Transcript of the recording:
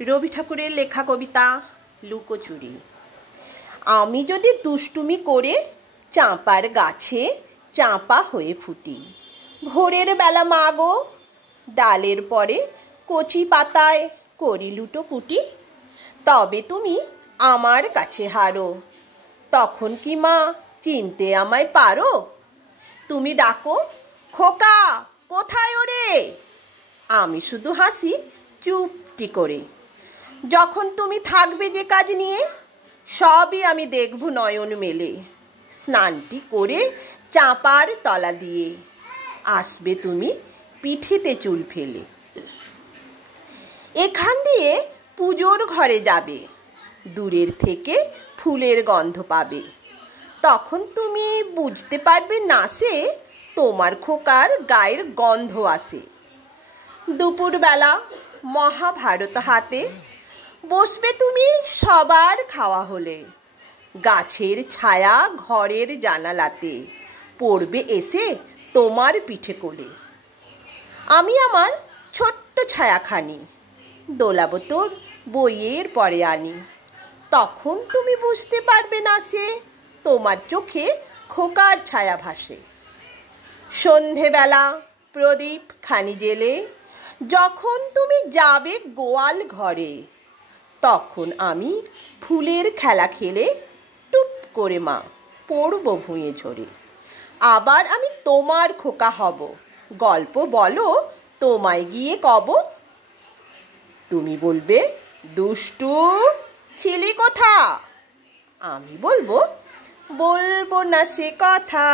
রবি ঠাকুরের লেখা কবিতা লুকোচুরি। আমি যদি দুষ্টুমি করে চাঁপার গাছে চাঁপা হয়ে ফুটি, ভোরের বেলা মা গো ডালের পরে কচি পাতায় করি লুটোপুটি, তবে তুমি আমার কাছে হারো, তখন কি মা চিনতে আমায় পারো? তুমি ডাকো, খোকা কোথায় ওরে? আমি শুধু হাসি চুপটি করে। যখন তুমি থাকবে যে কাজ নিয়ে, সবই আমি দেখব নয়ন মেলে। স্নানটি করে চাঁপার তলা দিয়ে আসবে তুমি পিঠেতে চুল ফেলে। এখান দিয়ে পুজোর ঘরে যাবে, দূরের থেকে ফুলের গন্ধ পাবে। তখন তুমি বুঝতে পারবে না সে তোমার খোকার গায়ের গন্ধ আসে। দুপুরবেলা মহাভারত হাতে বসবে তুমি সবার খাওয়া হলে, গাছের ছায়া ঘরের জানালাতে পড়বে এসে তোমার পিঠে কোলে। আমি আমার ছোট্ট ছায়াখানি দোলাবো তোর বইয়ের পরে আনি, তখন তুমি বুঝতে পারবে না সে তোমার চোখে খোকার ছায়া ভাসে। সন্ধেবেলা প্রদীপ খানি জেলে যখন তুমি যাবে গোয়াল ঘরে, তখন আমি ফুলের খেলা খেলে টুপ করে মা পড়ব ভুঁয়ে ঝরে। আবার আমি তোমার খোকা হব, গল্প বলো তোমায় গিয়ে কব। তুমি বলবে দুষ্টু ছিলি কোথা, আমি বলবো বলবো না সে কথা।